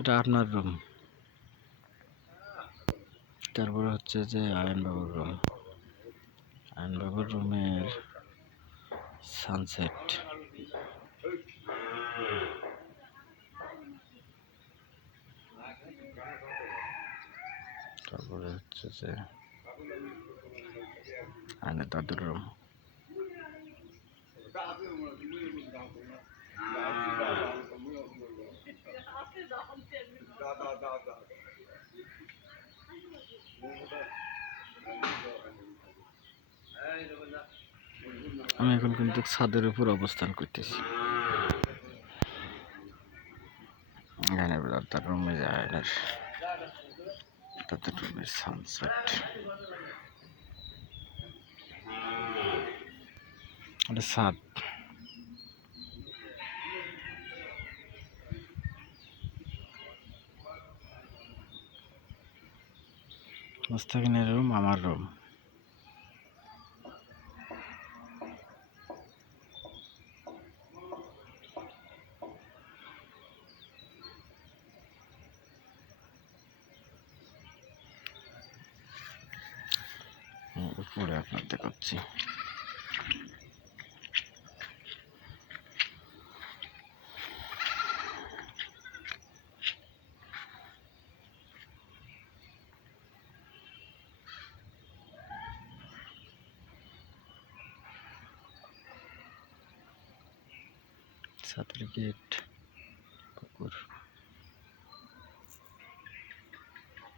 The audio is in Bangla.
এটা আপনার রুম। তারপরে হচ্ছে যে আয়নবাবুর রুম। আয়নবাবুর রুমের সানসেট। তারপরে হচ্ছে যে আয়নের দাদুর রুম। আমি এখন কিন্তু ছাদের উপর অবস্থান করতেছি। আয়নের দাদার রুমে যায়, আয়নের দাদুর রুমের সানসেট। এটা ছাদ। মুস্তাকিনের রুম, আমার রুম। উপরে আপনার দেখাচ্ছি। ছাদের গেট, পুকুর।